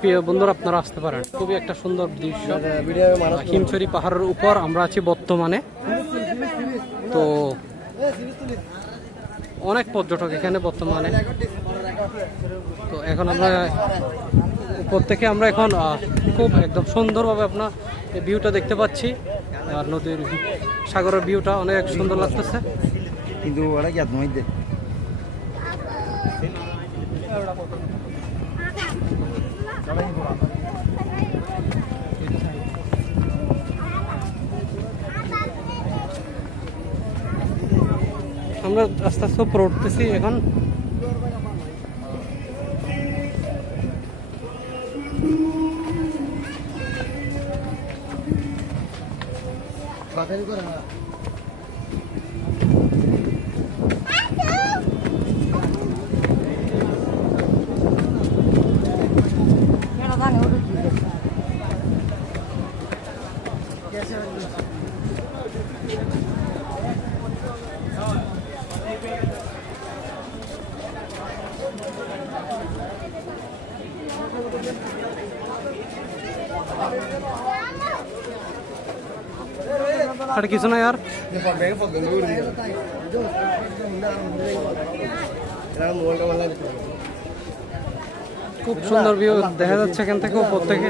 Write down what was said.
প্রিয় বন্ধুরা, আপনারা আসতে পারেন। খুবই একটা সুন্দর দৃশ্য, হিমছড়ি পাহাড়ের উপর আমরা আছি বর্তমানে। তো অনেক পর্যটক এখানে বর্তমানে। তো এখন আমরা উপর থেকে আমরা এখন খুব একদম সুন্দরভাবে আপনার এই ভিউটা দেখতে পাচ্ছি। আর নদীর সাগরের ভিউটা অনেক সুন্দর লাগতেছে। কিন্তু ওরা কি আর নয় আমরা আস্তে আস্তে উপরে উঠতেছি এখন। আর কিছু না यार, খুব সুন্দর ভিউ দেখা যাচ্ছে এখান থেকে উপর থেকে।